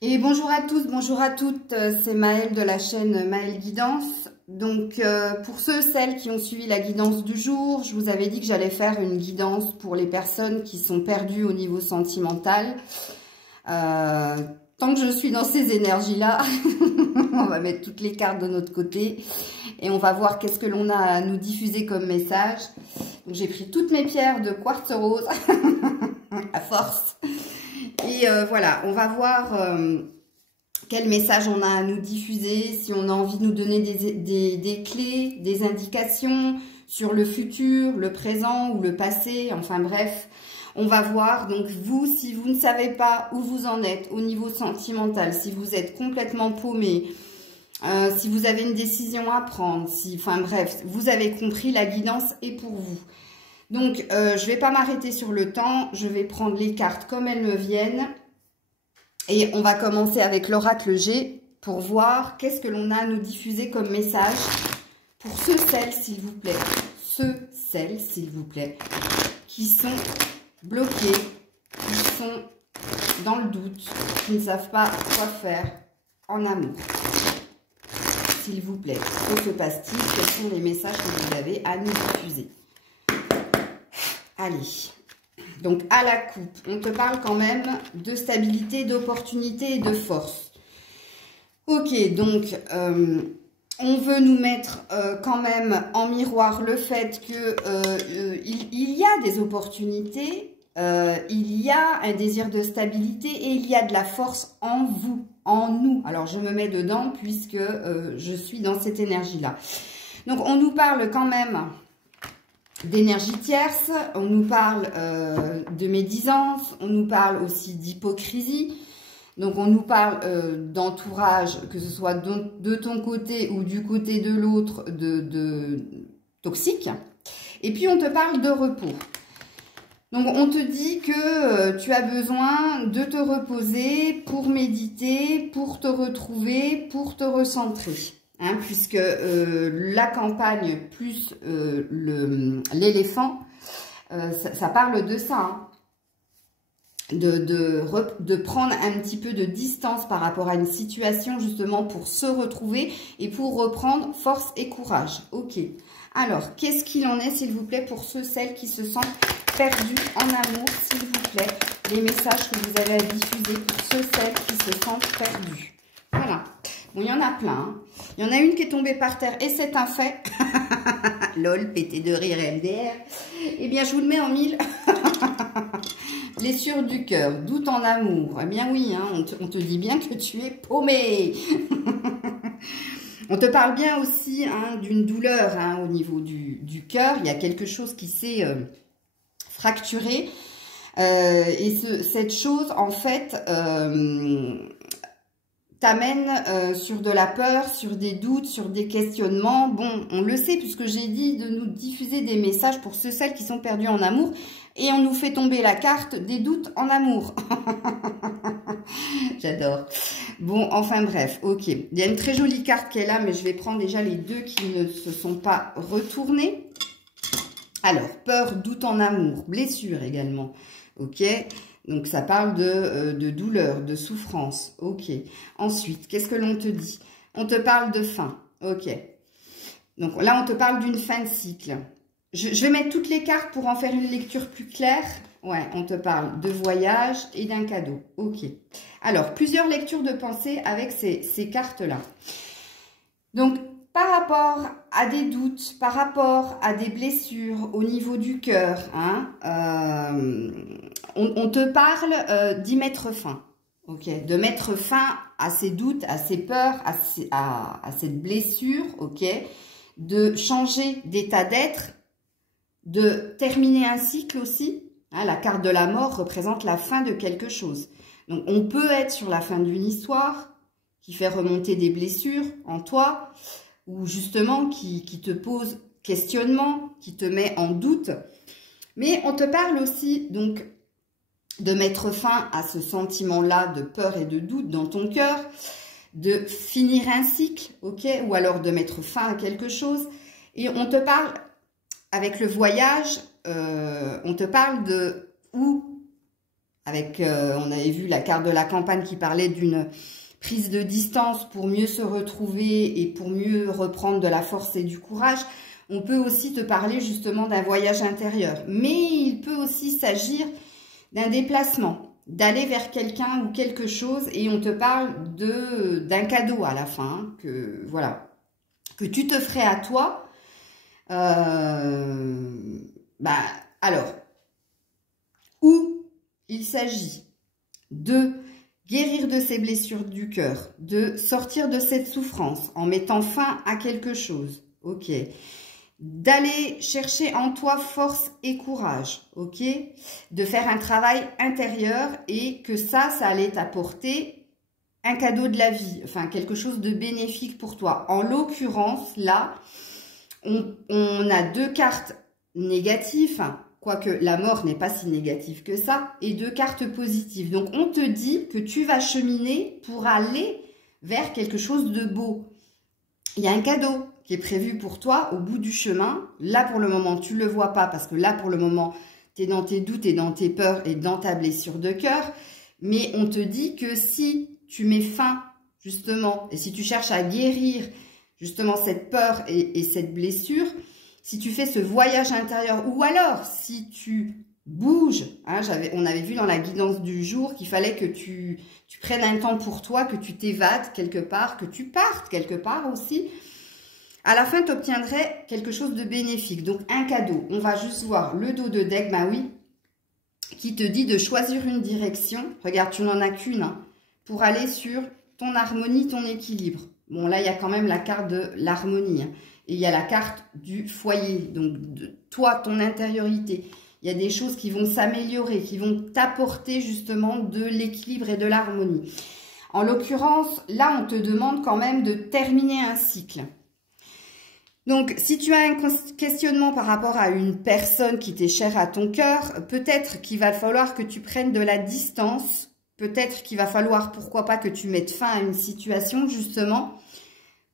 Et bonjour à tous, bonjour à toutes, c'est Maëlle de la chaîne Maëlle Guidance. Donc pour celles qui ont suivi la guidance du jour, je vous avais dit que j'allais faire une guidance pour les personnes qui sont perdues au niveau sentimental. Tant que je suis dans ces énergies-là, on va mettre toutes les cartes de notre côté et on va voir qu'est-ce que l'on a à nous diffuser comme message. Donc j'ai pris toutes mes pierres de quartz rose, à force. Et voilà, on va voir quel message on a à nous diffuser, si on a envie de nous donner des clés, des indications sur le futur, le présent ou le passé, enfin bref. On va voir, donc vous, si vous ne savez pas où vous en êtes au niveau sentimental, si vous êtes complètement paumé, si vous avez une décision à prendre, enfin bref, vous avez compris, la guidance est pour vous. Donc, je ne vais pas m'arrêter sur le temps, je vais prendre les cartes comme elles me viennent. Et on va commencer avec l'oracle G pour voir qu'est-ce que l'on a à nous diffuser comme message pour celles, s'il vous plaît, celles, s'il vous plaît, qui sont bloqués, qui sont dans le doute, qui ne savent pas quoi faire en amour. S'il vous plaît, que se passe-t-il? Quels sont les messages que vous avez à nous diffuser? Allez, donc à la coupe, on te parle quand même de stabilité, d'opportunité et de force. Ok, donc on veut nous mettre quand même en miroir le fait que il y a des opportunités, il y a un désir de stabilité et il y a de la force en vous, en nous. Alors je me mets dedans puisque je suis dans cette énergie-là. Donc on nous parle quand même d'énergie tierce, on nous parle de médisance, on nous parle aussi d'hypocrisie. Donc, on nous parle d'entourage, que ce soit de ton côté ou du côté de l'autre, de toxique. Et puis, on te parle de repos. Donc, on te dit que tu as besoin de te reposer pour méditer, pour te retrouver, pour te recentrer. Hein, puisque la campagne plus l'éléphant, ça parle de ça. Hein. De prendre un petit peu de distance par rapport à une situation justement pour se retrouver et pour reprendre force et courage. Ok. Alors, qu'est-ce qu'il en est, s'il vous plaît, pour celles qui se sentent perdues en amour, s'il vous plaît, les messages que vous avez à diffuser pour celles qui se sentent perdues. Voilà. Bon, il y en a plein. Hein. Il y en a une qui est tombée par terre et c'est un fait. Lol, pété de rire MDR. Eh bien, je vous le mets en 1000. Blessure du cœur, doute en amour. Eh bien oui, hein, on te dit bien que tu es paumé. On te parle bien aussi hein, d'une douleur hein, au niveau du cœur. Il y a quelque chose qui s'est fracturé. Et cette chose, en fait, t'amène sur de la peur, sur des doutes, sur des questionnements. Bon, on le sait puisque j'ai dit de nous diffuser des messages pour celles qui sont perdues en amour. Et on nous fait tomber la carte des doutes en amour. J'adore. Bon, enfin bref, ok. Il y a une très jolie carte qui est là, mais je vais prendre déjà les deux qui ne se sont pas retournées. Alors, peur, doute en amour, blessure également. Ok. Donc, ça parle de douleur, de souffrance. Ok. Ensuite, qu'est-ce que l'on te dit? On te parle de fin. Ok. Donc, là, on te parle d'une fin de cycle. Je vais mettre toutes les cartes pour en faire une lecture plus claire. Ouais, on te parle de voyage et d'un cadeau. Ok. Alors, plusieurs lectures de pensée avec ces cartes-là. Donc, par rapport à des doutes, par rapport à des blessures au niveau du cœur, hein, on te parle d'y mettre fin. Ok, de mettre fin à ces doutes, à ces peurs, à cette blessure, ok, de changer d'état d'être, de terminer un cycle aussi. Hein, la carte de la mort représente la fin de quelque chose. Donc, on peut être sur la fin d'une histoire qui fait remonter des blessures en toi ou justement qui te pose questionnement, qui te met en doute. Mais on te parle aussi donc de mettre fin à ce sentiment-là de peur et de doute dans ton cœur, de finir un cycle, ok, ou alors de mettre fin à quelque chose. Et on te parle avec le voyage, on te parle de où avec, on avait vu la carte de la campagne qui parlait d'une prise de distance pour mieux se retrouver et pour mieux reprendre de la force et du courage. On peut aussi te parler justement d'un voyage intérieur. Mais il peut aussi s'agir d'un déplacement, d'aller vers quelqu'un ou quelque chose, et on te parle d'un cadeau à la fin, hein, que voilà, que tu te ferais à toi. Alors, où il s'agit de guérir de ses blessures du cœur, de sortir de cette souffrance en mettant fin à quelque chose, ok, d'aller chercher en toi force et courage, ok, de faire un travail intérieur, et que ça allait t'apporter un cadeau de la vie, enfin quelque chose de bénéfique pour toi. En l'occurrence, là, on a 2 cartes négatives, quoique la mort n'est pas si négative que ça, et 2 cartes positives. Donc on te dit que tu vas cheminer pour aller vers quelque chose de beau. Il y a un cadeau qui est prévu pour toi au bout du chemin. Là, pour le moment, tu ne le vois pas, parce que là, pour le moment, tu es dans tes doutes et dans tes peurs et dans ta blessure de cœur. Mais on te dit que si tu mets fin, justement, et si tu cherches à guérir, justement, cette peur et cette blessure, si tu fais ce voyage intérieur, ou alors, si tu bouges, hein, on avait vu dans la guidance du jour qu'il fallait que tu prennes un temps pour toi, que tu t'évades quelque part, que tu partes quelque part aussi. À la fin, tu obtiendrais quelque chose de bénéfique. Donc, un cadeau. On va juste voir le dos de deck, bah oui, qui te dit de choisir une direction. Regarde, tu n'en as qu'une, hein, pour aller sur ton harmonie, ton équilibre. Bon, là, il y a quand même la carte de l'harmonie, hein, et il y a la carte du foyer, donc de toi, ton intériorité. Il y a des choses qui vont s'améliorer, qui vont t'apporter justement de l'équilibre et de l'harmonie. En l'occurrence, là, on te demande quand même de terminer un cycle. Donc, si tu as un questionnement par rapport à une personne qui t'est chère à ton cœur, peut-être qu'il va falloir que tu prennes de la distance. Peut-être qu'il va falloir, pourquoi pas, que tu mettes fin à une situation, justement,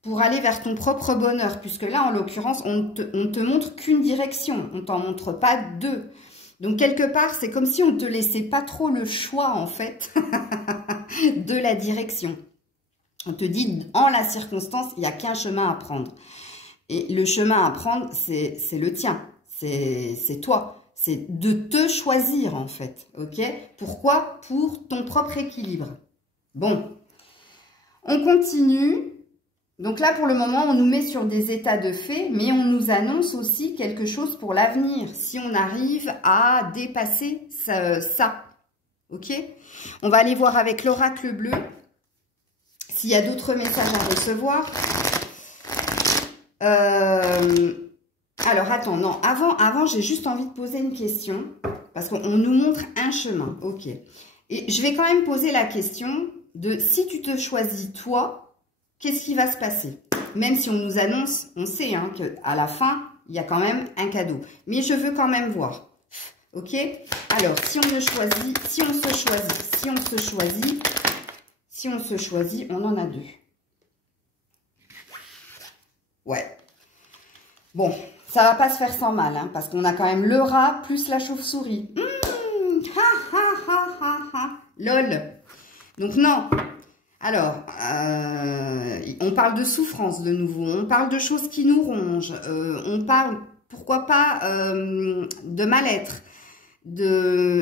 pour aller vers ton propre bonheur. Puisque là, en l'occurrence, on te montre qu'une direction. On t'en montre pas 2. Donc, quelque part, c'est comme si on ne te laissait pas trop le choix, en fait, de la direction. On te dit, en la circonstance, il n'y a qu'un chemin à prendre. Et le chemin à prendre, c'est le tien, c'est toi, c'est de te choisir en fait, ok? Pourquoi? Pour ton propre équilibre. Bon, on continue. Donc là, pour le moment, on nous met sur des états de fait, mais on nous annonce aussi quelque chose pour l'avenir, si on arrive à dépasser ça, ok? On va aller voir avec l'oracle bleu, s'il y a d'autres messages à recevoir. Alors, attends, non, avant j'ai juste envie de poser une question, parce qu'on nous montre un chemin, ok. Et je vais quand même poser la question de si tu te choisis toi, qu'est-ce qui va se passer? Même si on nous annonce, on sait hein, qu'à la fin, il y a quand même un cadeau. Mais je veux quand même voir, ok. Alors, si on se choisit, on en a 2. Ouais. Bon, ça va pas se faire sans mal, hein, parce qu'on a quand même le rat plus la chauve-souris. Lol. Donc non. Alors, on parle de souffrance de nouveau. On parle de choses qui nous rongent. On parle, pourquoi pas, de mal-être.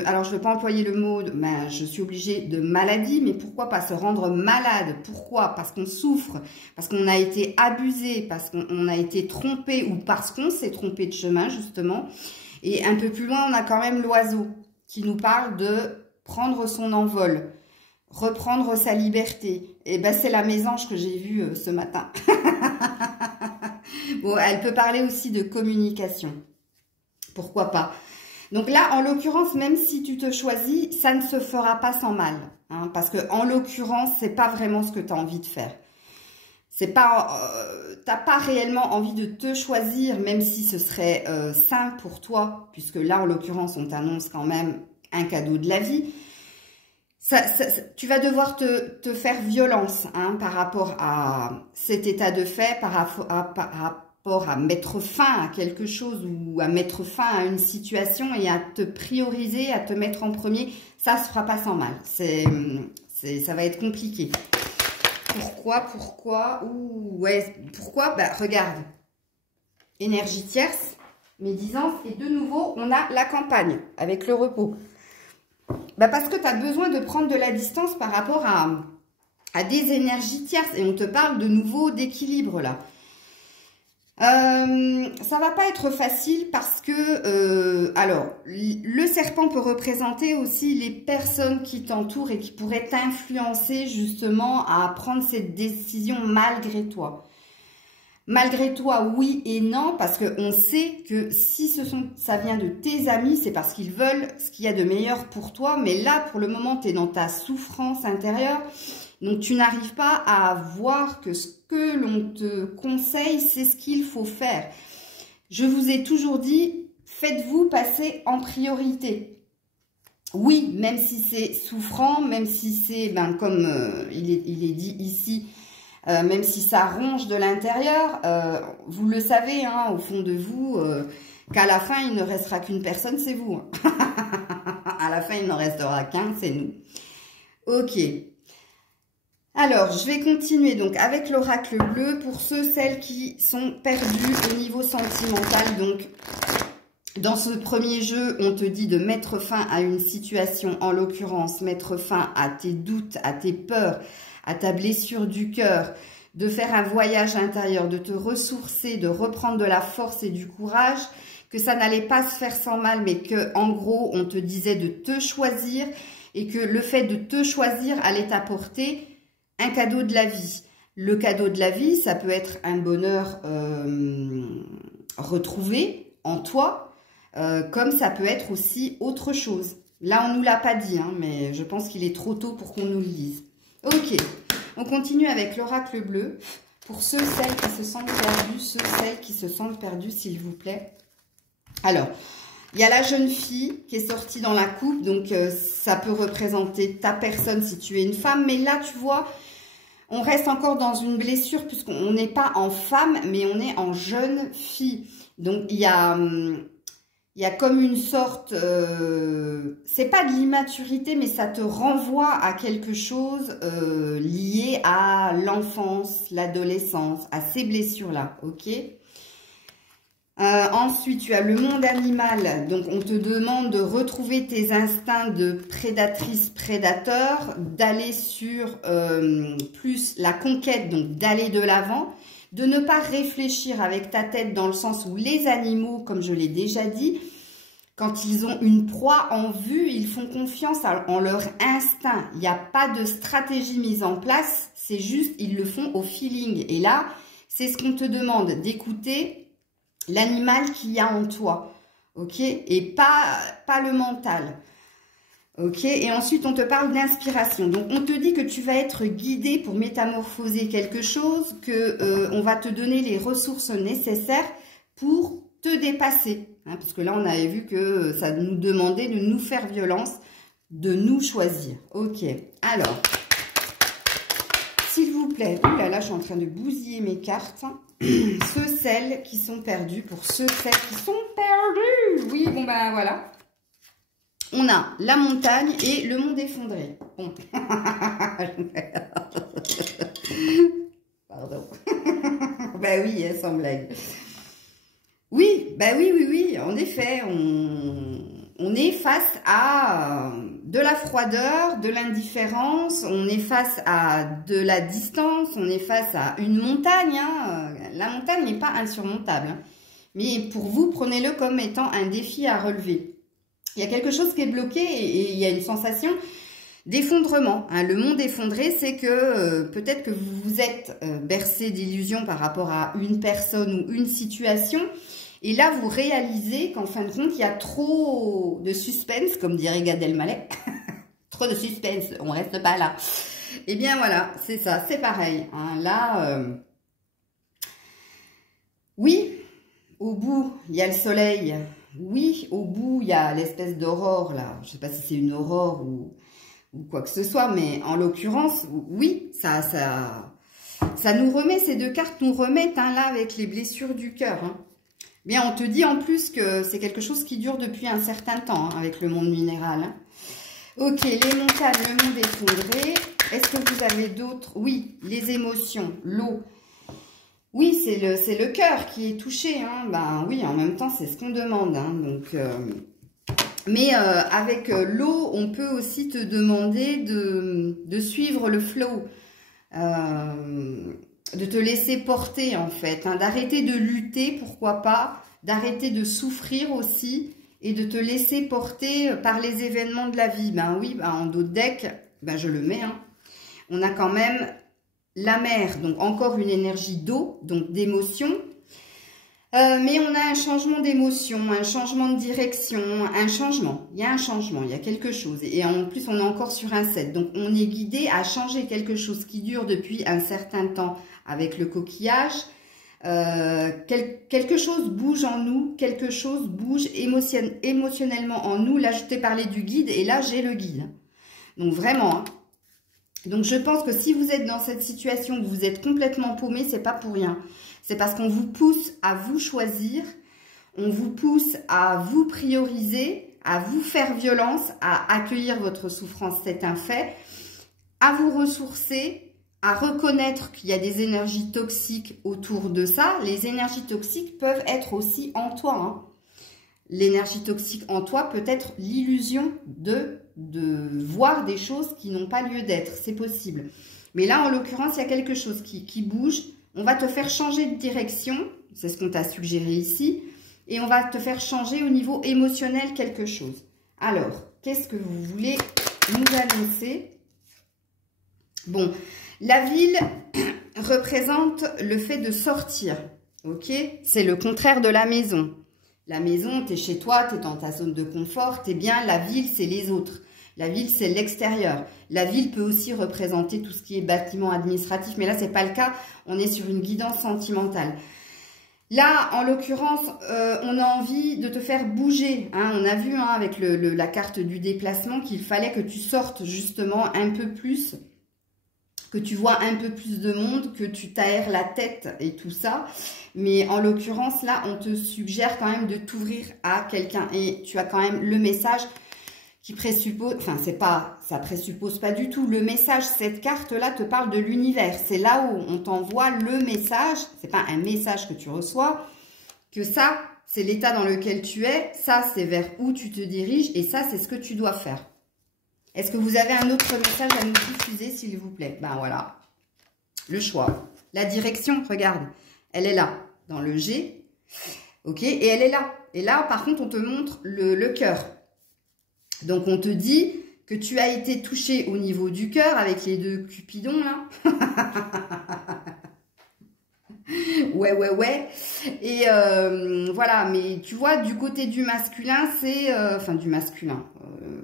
Alors je ne vais pas employer le mot, je suis obligée de maladie, mais pourquoi pas se rendre malade? Pourquoi? Parce qu'on souffre, parce qu'on a été abusé, parce qu'on a été trompé ou parce qu'on s'est trompé de chemin justement. Et un peu plus loin, on a quand même l'oiseau qui nous parle de prendre son envol, reprendre sa liberté. Et ben c'est la mésange que j'ai vue ce matin. Bon, elle peut parler aussi de communication. Pourquoi pas? Donc là, en l'occurrence, même si tu te choisis, ça ne se fera pas sans mal. Hein, parce que en l'occurrence, c'est pas vraiment ce que tu as envie de faire. C'est pas, t'as pas réellement envie de te choisir, même si ce serait sain pour toi, puisque là, en l'occurrence, on t'annonce quand même un cadeau de la vie. Tu vas devoir te faire violence hein, par rapport à cet état de fait, par rapport à mettre fin à quelque chose ou à mettre fin à une situation et à te prioriser, à te mettre en premier, ça se fera pas sans mal. Ça va être compliqué. Pourquoi bah, regarde. Énergie tierce, médisance, et de nouveau, on a la campagne avec le repos. Bah parce que tu as besoin de prendre de la distance par rapport à des énergies tierces. Et on te parle de nouveau d'équilibre là. Ça va pas être facile parce que, alors, le serpent peut représenter aussi les personnes qui t'entourent et qui pourraient t'influencer justement à prendre cette décision malgré toi. Malgré toi, oui et non, parce qu'on sait que si ça vient de tes amis, c'est parce qu'ils veulent ce qu'il y a de meilleur pour toi. Mais là, pour le moment, tu es dans ta souffrance intérieure. Donc, tu n'arrives pas à voir que ce que l'on te conseille, c'est ce qu'il faut faire. Je vous ai toujours dit, faites-vous passer en priorité. Oui, même si c'est souffrant, même si c'est, ben, comme il est dit ici, même si ça ronge de l'intérieur, vous le savez, hein, au fond de vous, qu'à la fin, il ne restera qu'une personne, c'est vous. À la fin, il n'en restera qu'un, c'est nous. Ok. Alors, je vais continuer donc avec l'oracle bleu pour celles qui sont perdus au niveau sentimental. Donc, dans ce premier jeu, on te dit de mettre fin à une situation, en l'occurrence, mettre fin à tes doutes, à tes peurs, à ta blessure du cœur, de faire un voyage intérieur, de te ressourcer, de reprendre de la force et du courage, que ça n'allait pas se faire sans mal, mais que en gros, on te disait de te choisir et que le fait de te choisir allait t'apporter un cadeau de la vie. Le cadeau de la vie, ça peut être un bonheur retrouvé en toi, comme ça peut être aussi autre chose. Là, on ne nous l'a pas dit, hein, mais je pense qu'il est trop tôt pour qu'on nous le dise. Ok, on continue avec l'oracle bleu. Pour celles qui se sentent perdues, celles qui se sentent perdues, s'il vous plaît. Alors, il y a la jeune fille qui est sortie dans la coupe, donc ça peut représenter ta personne si tu es une femme. Mais là, tu vois, on reste encore dans une blessure puisqu'on n'est pas en femme, mais on est en jeune fille. Donc, il y a comme une sorte, c'est pas de l'immaturité, mais ça te renvoie à quelque chose lié à l'enfance, l'adolescence, à ces blessures-là, ok? Ensuite, tu as le monde animal. Donc, on te demande de retrouver tes instincts de prédatrice-prédateur, d'aller sur plus la conquête, donc d'aller de l'avant, de ne pas réfléchir avec ta tête dans le sens où les animaux, comme je l'ai déjà dit, quand ils ont une proie en vue, ils font confiance en leur instinct. Il n'y a pas de stratégie mise en place, c'est juste, ils le font au feeling. Et là, c'est ce qu'on te demande, d'écouter l'animal qu'il y a en toi, ok? Et pas le mental, ok? Et ensuite, on te parle d'inspiration. Donc, on te dit que tu vas être guidé pour métamorphoser quelque chose, que on va te donner les ressources nécessaires pour te dépasser. Hein, parce que là, on avait vu que ça nous demandait de nous faire violence, de nous choisir. Ok, alors, s'il vous plaît, ouh là là, je suis en train de bousiller mes cartes. Celles qui sont perdues, pour celles qui sont perdues. Oui, bon ben voilà. On a la montagne et le monde effondré. Bon. Pardon. Ben oui, sans blague. Oui, ben oui, en effet, on est face à de la froideur, de l'indifférence, on est face à de la distance, on est face à une montagne. Hein. La montagne n'est pas insurmontable, hein. Mais pour vous, prenez-le comme étant un défi à relever. Il y a quelque chose qui est bloqué et il y a une sensation d'effondrement. Hein. Le monde effondré, c'est que peut-être que vous vous êtes bercé d'illusions par rapport à une personne ou une situation. Et là, vous réalisez qu'en fin de compte, il y a trop de suspense, comme dirait Gad Elmaleh. Trop de suspense, on reste pas là. Eh bien voilà, c'est ça, c'est pareil. Hein. Là, oui, au bout, il y a le soleil. Oui, au bout, il y a l'espèce d'aurore, là. Je ne sais pas si c'est une aurore ou quoi que ce soit, mais en l'occurrence, oui, ça Ça nous remet, ces deux cartes nous remettent, hein, là, avec les blessures du cœur. Hein. Bien, on te dit en plus que c'est quelque chose qui dure depuis un certain temps, hein, avec le monde minéral. Hein. Ok, les montagnes, le monde effondré. Est-ce que vous avez d'autres? Oui, les émotions, l'eau. Oui, c'est le cœur qui est touché. Hein. Ben oui, en même temps, c'est ce qu'on demande. Hein. Donc, mais avec l'eau, on peut aussi te demander de suivre le flow. De te laisser porter, en fait. Hein. D'arrêter de lutter, pourquoi pas. D'arrêter de souffrir aussi. Et de te laisser porter par les événements de la vie. Ben oui, ben en dos de deck, ben je le mets. Hein. On a quand même la mer, donc encore une énergie d'eau, donc d'émotion. Mais on a un changement d'émotion, un changement de direction, un changement. Il y a un changement, il y a quelque chose. Et en plus, on est encore sur un 7. Donc, on est guidé à changer quelque chose qui dure depuis un certain temps avec le coquillage. Quelque chose bouge en nous, quelque chose bouge émotionnellement en nous. Là, je t'ai parlé du guide et là, j'ai le guide. Donc, vraiment. Hein. Donc, je pense que si vous êtes dans cette situation où vous êtes complètement paumé, c'est pas pour rien. C'est parce qu'on vous pousse à vous choisir, on vous pousse à vous prioriser, à vous faire violence, à accueillir votre souffrance, c'est un fait, à vous ressourcer, à reconnaître qu'il y a des énergies toxiques autour de ça. Les énergies toxiques peuvent être aussi en toi. Hein. L'énergie toxique en toi peut être l'illusion de voir des choses qui n'ont pas lieu d'être. C'est possible. Mais là, en l'occurrence, il y a quelque chose qui bouge. On va te faire changer de direction. C'est ce qu'on t'a suggéré ici. Et on va te faire changer au niveau émotionnel quelque chose. Alors, qu'est-ce que vous voulez nous annoncer? Bon, la ville représente le fait de sortir. Ok? C'est le contraire de la maison. La maison, tu es chez toi, tu es dans ta zone de confort, tu es bien. La ville, c'est les autres. La ville, c'est l'extérieur. La ville peut aussi représenter tout ce qui est bâtiment administratif, mais là, c'est pas le cas. On est sur une guidance sentimentale. Là, en l'occurrence, on a envie de te faire bouger. Hein. On a vu hein, avec la carte du déplacement qu'il fallait que tu sortes justement un peu plus, que tu vois un peu plus de monde, que tu t'aères la tête et tout ça. Mais en l'occurrence, là, on te suggère quand même de t'ouvrir à quelqu'un. Et tu as quand même le message qui présuppose, enfin, c'est pas, ça présuppose pas du tout. Le message, cette carte-là te parle de l'univers. C'est là où on t'envoie le message. C'est pas un message que tu reçois. Que ça, c'est l'état dans lequel tu es. Ça, c'est vers où tu te diriges. Et ça, c'est ce que tu dois faire. Est-ce que vous avez un autre message à nous diffuser, s'il vous plaît? Ben voilà. Le choix. La direction, regarde. Elle est là, dans le G. Ok? Et elle est là. Et là, par contre, on te montre le cœur. Donc, on te dit que tu as été touché au niveau du cœur avec les deux cupidons, là. Ouais. Et voilà, mais tu vois, du côté du masculin, c'est... enfin, du masculin.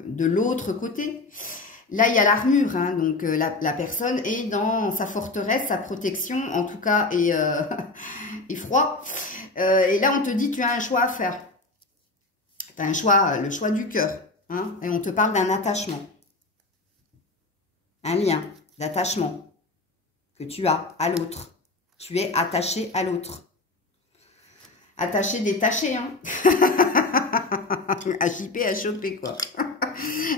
De l'autre côté. Là, il y a l'armure. Hein, donc, la personne est dans sa forteresse, sa protection, en tout cas, est froid. Et là, on te dit, tu as un choix à faire. Tu as un choix, le choix du cœur. Hein, et on te parle d'un attachement. Un lien d'attachement que tu as à l'autre. Tu es attaché à l'autre. Attaché, détaché, hein. À chipper, à choper, quoi.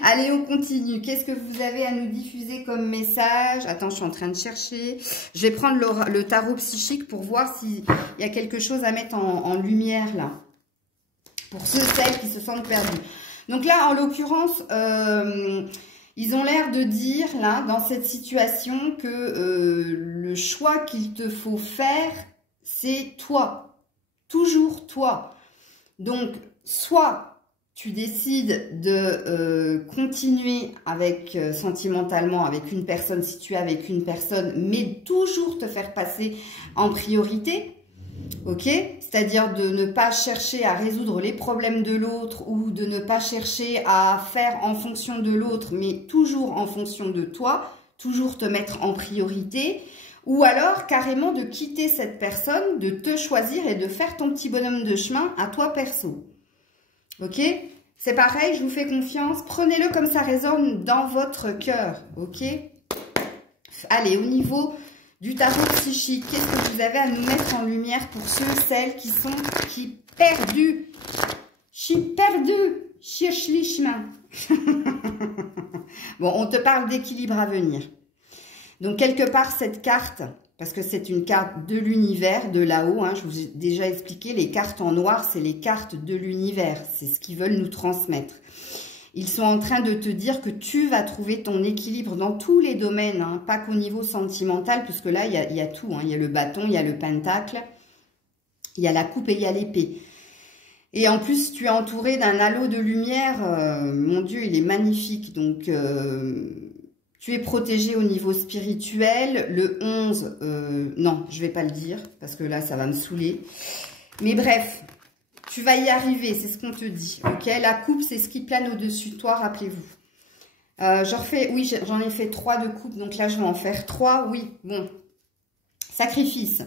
Allez, on continue. Qu'est-ce que vous avez à nous diffuser comme message? Attends, je suis en train de chercher. Je vais prendre le tarot psychique pour voir s'il y a quelque chose à mettre en lumière, là. Pour ceux, celles qui se sentent perdus. Donc là, en l'occurrence, ils ont l'air de dire, là, dans cette situation, que le choix qu'il te faut faire, c'est toi. Toujours toi. Donc, soit tu décides de continuer avec sentimentalement avec une personne, si tu es avec une personne, mais toujours te faire passer en priorité. Ok, c'est-à-dire de ne pas chercher à résoudre les problèmes de l'autre ou de ne pas chercher à faire en fonction de l'autre, mais toujours en fonction de toi, toujours te mettre en priorité, ou alors carrément de quitter cette personne, de te choisir et de faire ton petit bonhomme de chemin à toi perso. Ok, c'est pareil, je vous fais confiance, prenez-le comme ça résonne dans votre cœur. Ok, allez, au niveau du tarot psychique. Qu'est-ce que vous avez à nous mettre en lumière pour ceux, celles qui sont perdus? Je suis perdue. Cherche les chemins. Bon, on te parle d'équilibre à venir. Donc, quelque part, cette carte, parce que c'est une carte de l'univers, de là-haut, hein, je vous ai déjà expliqué, les cartes en noir, c'est les cartes de l'univers. C'est ce qu'ils veulent nous transmettre. Ils sont en train de te dire que tu vas trouver ton équilibre dans tous les domaines, hein, pas qu'au niveau sentimental, puisque là, il y a tout. Hein, il y a le bâton, il y a le pentacle, il y a la coupe et il y a l'épée. Et en plus, tu es entouré d'un halo de lumière. Mon Dieu, il est magnifique. Donc, tu es protégé au niveau spirituel. Le 11, non, je ne vais pas le dire, parce que là, ça va me saouler. Mais bref, tu vas y arriver, c'est ce qu'on te dit. Ok, la coupe, c'est ce qui plane au-dessus de toi, rappelez-vous. Oui, j'en ai fait 3 de coupe, donc là, je vais en faire 3. Oui, bon, sacrifice.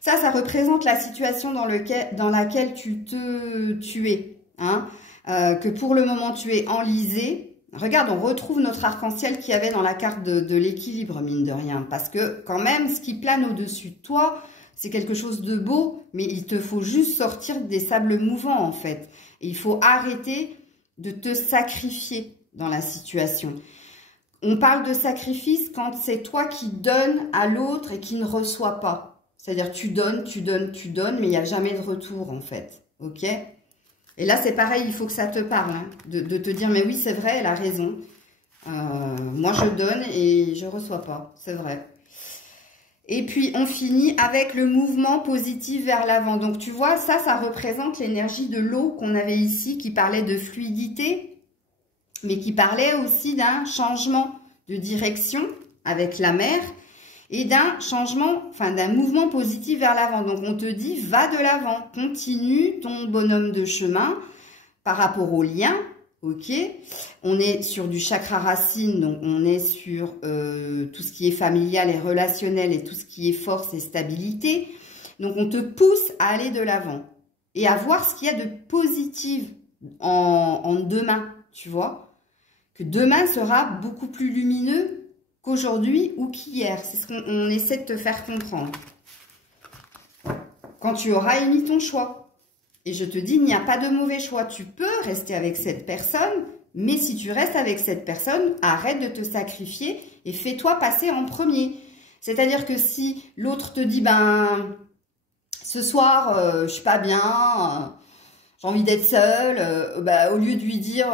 Ça représente la situation dans laquelle tu es. Hein, que pour le moment, tu es enlisé. Regarde, on retrouve notre arc-en-ciel qu'il y avait dans la carte de l'équilibre, mine de rien. Parce que quand même, ce qui plane au-dessus de toi, c'est quelque chose de beau, mais il te faut juste sortir des sables mouvants, en fait. Et il faut arrêter de te sacrifier dans la situation. On parle de sacrifice quand c'est toi qui donnes à l'autre et qui ne reçoit pas. C'est-à-dire, tu donnes, mais il n'y a jamais de retour, en fait. Ok? Et là, c'est pareil, il faut que ça te parle. Hein, de te dire, mais oui, c'est vrai, elle a raison. Moi, je donne et je ne reçois pas. C'est vrai. Et puis, on finit avec le mouvement positif vers l'avant. Donc, tu vois, ça représente l'énergie de l'eau qu'on avait ici, qui parlait de fluidité, mais qui parlait aussi d'un changement de direction avec la mer. Et d'un changement, enfin d'un mouvement positif vers l'avant. Donc, on te dit, va de l'avant, continue ton bonhomme de chemin par rapport au lien, ok? On est sur du chakra racine, donc on est sur tout ce qui est familial et relationnel et tout ce qui est force et stabilité. Donc, on te pousse à aller de l'avant et à voir ce qu'il y a de positif en demain, tu vois? Que demain sera beaucoup plus lumineux qu'aujourd'hui ou qu'hier. C'est ce qu'on essaie de te faire comprendre. Quand tu auras émis ton choix. Et je te dis, il n'y a pas de mauvais choix. Tu peux rester avec cette personne, mais si tu restes avec cette personne, arrête de te sacrifier et fais-toi passer en premier. C'est-à-dire que si l'autre te dit, ben, ce soir, je suis pas bien, j'ai envie d'être seule, au lieu de lui dire,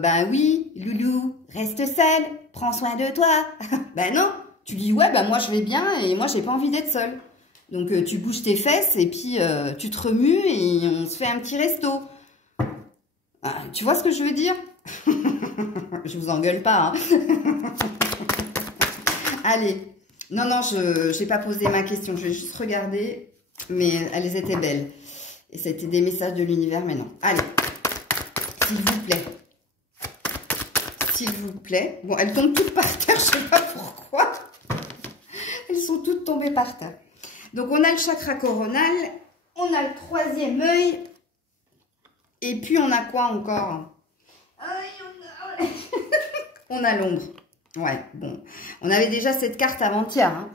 ben oui, loulou, reste seule, prends soin de toi. Ben non, tu dis, ouais, ben moi je vais bien et moi j'ai pas envie d'être seule. Donc tu bouges tes fesses et puis tu te remues et on se fait un petit resto. Tu vois ce que je veux dire? Je vous engueule pas. Hein. Allez. Non, je n'ai pas posé ma question, je vais juste regarder, mais elles étaient belles. Et c'était des messages de l'univers, mais non. Allez, s'il vous plaît. S'il vous plaît. Bon, elles tombent toutes par terre, je ne sais pas pourquoi. Elles sont toutes tombées par terre. Donc, on a le chakra coronal, on a le 3e œil. Et puis, on a quoi encore? On a l'ombre. Ouais, bon. On avait déjà cette carte avant-hier, hein.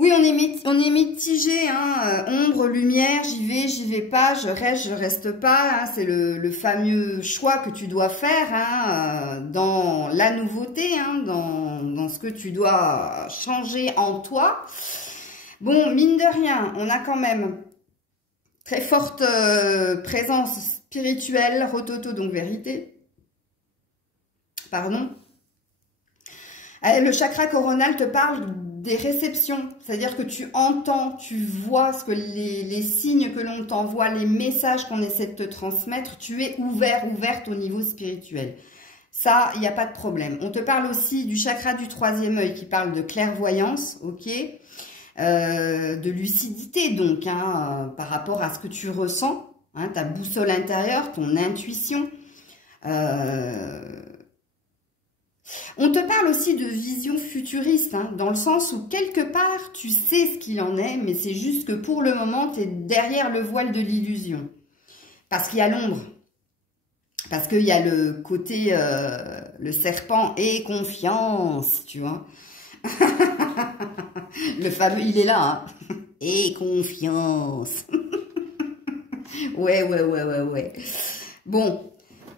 Oui, on est mitigé, hein, ombre, lumière, j'y vais pas, je reste pas, hein, c'est le fameux choix que tu dois faire, hein, dans la nouveauté, hein, dans ce que tu dois changer en toi. Bon, mine de rien, on a quand même très forte présence spirituelle, rototo, donc vérité, pardon. Le chakra coronal te parle des réceptions, c'est-à-dire que tu entends, tu vois ce que les signes que l'on t'envoie, les messages qu'on essaie de te transmettre, tu es ouverte au niveau spirituel. Ça, il n'y a pas de problème. On te parle aussi du chakra du 3e œil qui parle de clairvoyance, ok, de lucidité donc, hein, par rapport à ce que tu ressens, hein, ta boussole intérieure, ton intuition. On te parle aussi de vision futuriste, hein, dans le sens où quelque part, tu sais ce qu'il en est, mais c'est juste que pour le moment, tu es derrière le voile de l'illusion. Parce qu'il y a l'ombre. Parce qu'il y a le côté, le serpent et confiance, tu vois. Le fameux, il est là, hein. Et confiance. Ouais. Bon,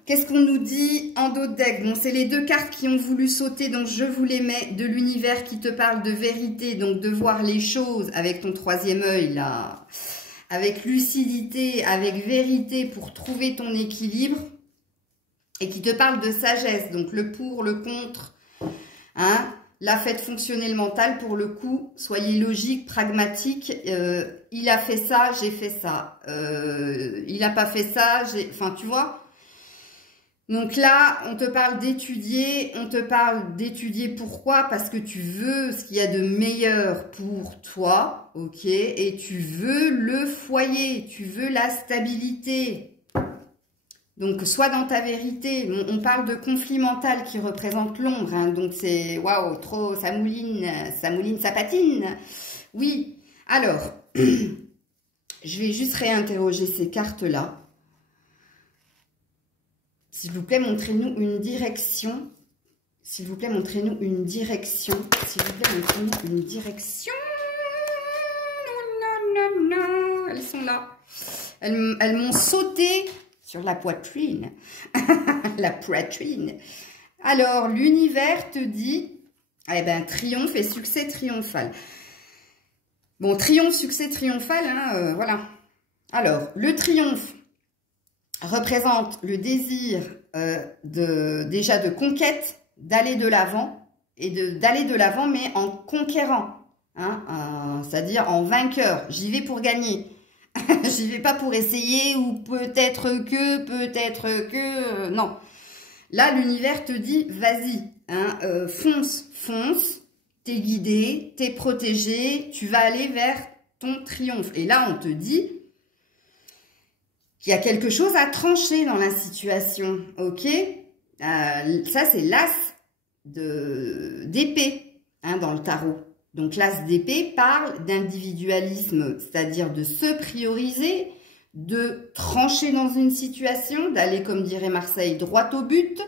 qu'est-ce qu'on nous dit en dos de deck? Bon, c'est les deux cartes qui ont voulu sauter, donc je vous les mets. De l'univers qui te parle de vérité, donc de voir les choses avec ton troisième œil, là. Avec lucidité, avec vérité pour trouver ton équilibre. Et qui te parle de sagesse, donc le pour, le contre, hein. Là, faites fonctionner le mental pour le coup. Soyez logique, pragmatique. Il a fait ça, j'ai fait ça. Il n'a pas fait ça, j'ai... Enfin, tu vois. Donc là, on te parle d'étudier. On te parle d'étudier pourquoi? Parce que tu veux ce qu'il y a de meilleur pour toi. Ok? Et tu veux le foyer. Tu veux la stabilité. Donc, sois dans ta vérité. On parle de conflit mental qui représente l'ombre. Hein, donc, c'est... Waouh, trop, ça mouline, ça patine. Oui. Alors, je vais juste réinterroger ces cartes-là. S'il vous plaît, montrez-nous une direction. S'il vous plaît, montrez-nous une direction. S'il vous plaît, montrez-nous une direction. Non. Elles sont là. Elles m'ont sauté... sur la poitrine. La poitrine. Alors, l'univers te dit, eh ben, triomphe et succès triomphal. Bon, triomphe, succès triomphal, hein, voilà. Alors, le triomphe représente le désir déjà de conquête, d'aller de l'avant, et d'aller de l'avant, mais en conquérant, hein, c'est-à-dire en vainqueur. J'y vais pour gagner. J'y vais pas pour essayer ou peut-être que, non. Là, l'univers te dit, vas-y, hein, fonce, t'es guidé, t'es protégé, tu vas aller vers ton triomphe. Et là, on te dit qu'il y a quelque chose à trancher dans la situation, ok? Ça, c'est l'as d'épée, hein, dans le tarot. Donc, l'as d'épée parle d'individualisme, c'est-à-dire de se prioriser, de trancher dans une situation, d'aller, comme dirait Marseille, droit au but,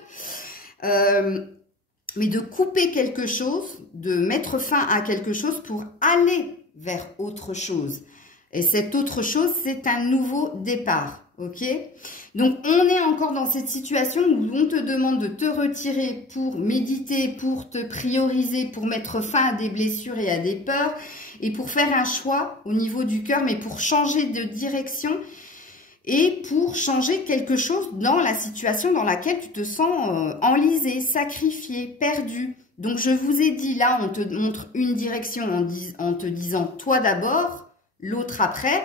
mais de couper quelque chose, de mettre fin à quelque chose pour aller vers autre chose. Et cette autre chose, c'est un nouveau départ. Ok? Donc, on est encore dans cette situation où on te demande de te retirer pour méditer, pour te prioriser, pour mettre fin à des blessures et à des peurs, et pour faire un choix au niveau du cœur, mais pour changer de direction et pour changer quelque chose dans la situation dans laquelle tu te sens enlisé, sacrifié, perdu. Donc, je vous ai dit, là, on te montre une direction en te disant toi d'abord, l'autre après.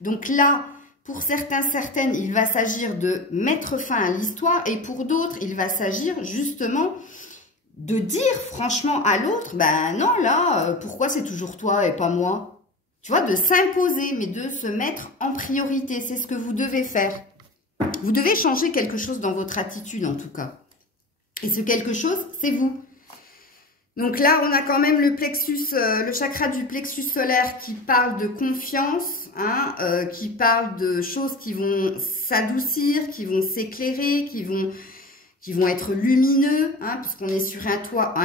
Donc là, pour certains, certaines, il va s'agir de mettre fin à l'histoire et pour d'autres, il va s'agir justement de dire franchement à l'autre, ben non, là, pourquoi c'est toujours toi et pas moi? Tu vois, de s'imposer, mais de se mettre en priorité. C'est ce que vous devez faire. Vous devez changer quelque chose dans votre attitude, en tout cas. Et ce quelque chose, c'est vous. Donc là, on a quand même le plexus, le chakra du plexus solaire qui parle de confiance, hein, qui parle de choses qui vont s'adoucir, qui vont s'éclairer, qui vont être lumineux, hein, puisqu'on est sur un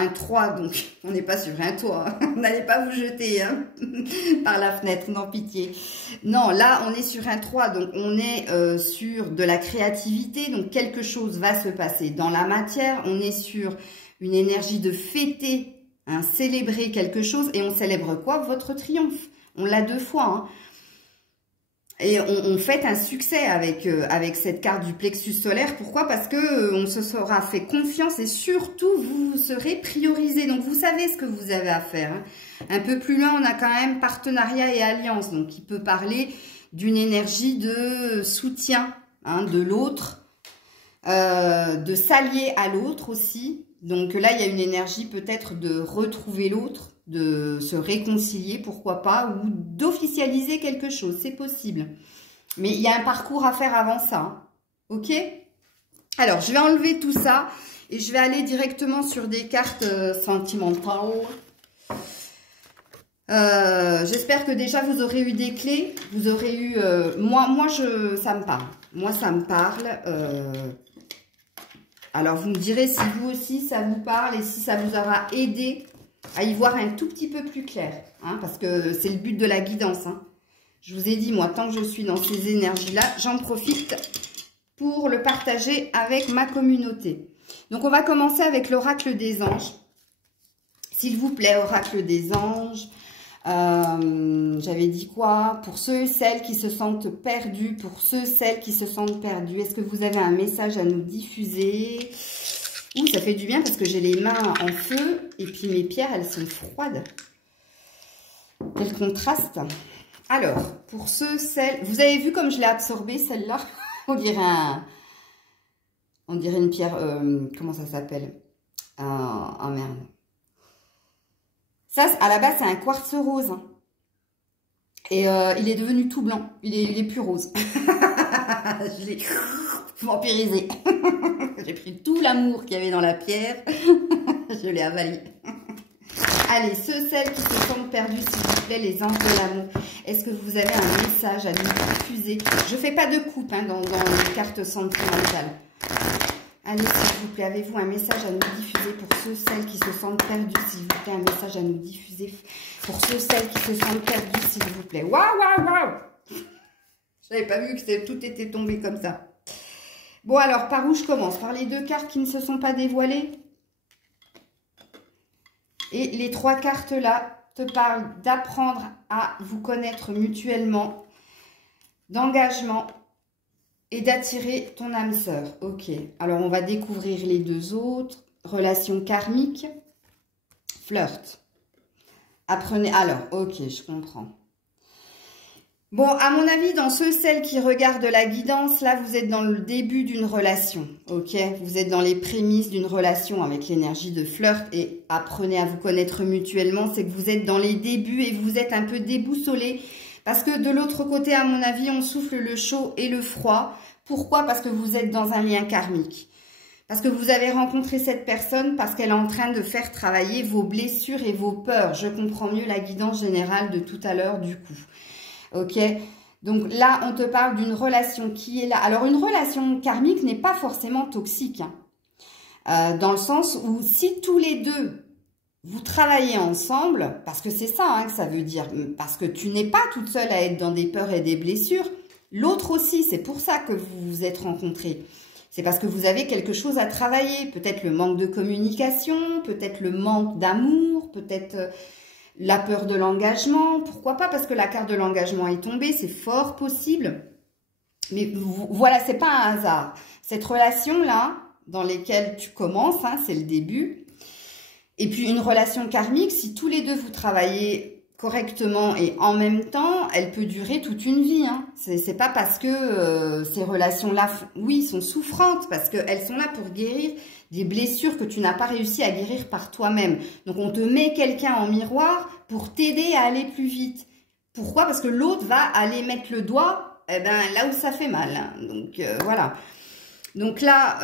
3, donc on n'est pas sur un toit. Hein. N'allez pas vous jeter hein, par la fenêtre, non pitié. Non, là, on est sur un 3, donc on est sur de la créativité, donc quelque chose va se passer dans la matière. On est sur une énergie de fêter, hein, célébrer quelque chose. Et on célèbre quoi? Votre triomphe. On l'a 2 fois. Hein. Et on fête un succès avec cette carte du plexus solaire. Pourquoi? Parce que on se sera fait confiance et surtout, vous serez priorisé. Donc, vous savez ce que vous avez à faire. Hein. Un peu plus loin, on a quand même partenariat et alliance. Donc, qui peut parler d'une énergie de soutien hein, de l'autre, de s'allier à l'autre aussi. Donc là, il y a une énergie peut-être de retrouver l'autre, de se réconcilier, pourquoi pas, ou d'officialiser quelque chose, c'est possible. Mais il y a un parcours à faire avant ça, hein. Ok? Alors, je vais enlever tout ça et je vais aller directement sur des cartes sentimentales. J'espère que déjà vous aurez eu des clés, vous aurez eu... ça me parle. Moi, ça me parle... Alors, vous me direz si vous aussi, ça vous parle et si ça vous aura aidé à y voir un tout petit peu plus clair, hein, parce que c'est le but de la guidance. Hein. Je vous ai dit, moi, tant que je suis dans ces énergies-là, j'en profite pour le partager avec ma communauté. Donc, on va commencer avec l'oracle des anges. S'il vous plaît, oracle des anges, j'avais dit quoi? Pour ceux et celles qui se sentent perdus, pour ceux et celles qui se sentent perdus, est-ce que vous avez un message à nous diffuser? Ouh, ça fait du bien parce que j'ai les mains en feu et puis mes pierres, elles sont froides. Quel contraste. Alors, pour ceux, celles... Vous avez vu comme je l'ai absorbée, celle-là? On dirait une pierre... comment ça s'appelle? Oh merde. Ça, à la base, c'est un quartz rose. Hein. Et il est devenu tout blanc. Il est plus rose. Je l'ai vampirisé. J'ai pris tout l'amour qu'il y avait dans la pierre. Je l'ai avalé. Allez, celles qui se sentent perdus, s'il vous plaît, les anges de l'amour. Est-ce que vous avez un message à nous diffuser? Je ne fais pas de coupe hein, dans les cartes sentimentales. Allez, s'il vous plaît, avez-vous un message à nous diffuser pour celles qui se sentent perdus, s'il vous plaît, un message à nous diffuser pour celles qui se sentent perdus, s'il vous plaît. Waouh, waouh, waouh! Je n'avais pas vu que tout était tombé comme ça. Bon, alors, par où je commence? Par les 2 cartes qui ne se sont pas dévoilées. Et les 3 cartes-là te parlent d'apprendre à vous connaître mutuellement, d'engagement et d'attirer ton âme sœur. Ok, alors on va découvrir les 2 autres. Relation karmique, flirt. Apprenez, alors, ok, je comprends. Bon, à mon avis, dans celles qui regardent la guidance, là, vous êtes dans le début d'une relation, ok? Vous êtes dans les prémices d'une relation avec l'énergie de flirt et apprenez à vous connaître mutuellement, c'est que vous êtes dans les débuts et vous êtes un peu déboussolé parce que de l'autre côté, à mon avis, on souffle le chaud et le froid. Pourquoi? Parce que vous êtes dans un lien karmique. Parce que vous avez rencontré cette personne parce qu'elle est en train de faire travailler vos blessures et vos peurs. Je comprends mieux la guidance générale de tout à l'heure du coup. Ok, donc là, on te parle d'une relation qui est là. Alors, une relation karmique n'est pas forcément toxique. Hein. Dans le sens où si tous les deux, vous travaillez ensemble, parce que c'est ça hein, que ça veut dire, parce que tu n'es pas toute seule à être dans des peurs et des blessures, l'autre aussi, c'est pour ça que vous vous êtes rencontrés. C'est parce que vous avez quelque chose à travailler. Peut-être le manque de communication, peut-être le manque d'amour, peut-être... la peur de l'engagement, pourquoi pas? Parce que la carte de l'engagement est tombée, c'est fort possible. Mais voilà, c'est pas un hasard. Cette relation-là, dans laquelle tu commences, hein, c'est le début. Et puis une relation karmique, si tous les deux vous travaillez correctement et en même temps, elle peut durer toute une vie. Hein. C'est pas parce que ces relations-là, oui, sont souffrantes, parce qu'elles sont là pour guérir des blessures que tu n'as pas réussi à guérir par toi-même. Donc, on te met quelqu'un en miroir pour t'aider à aller plus vite. Pourquoi? Parce que l'autre va aller mettre le doigt là où ça fait mal. Hein. Donc, voilà. Donc là,